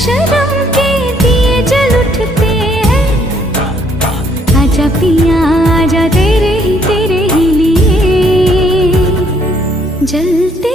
शर्म के दिए जल उठते हैं। आजा पिया आजा तेरे ही लिए जलते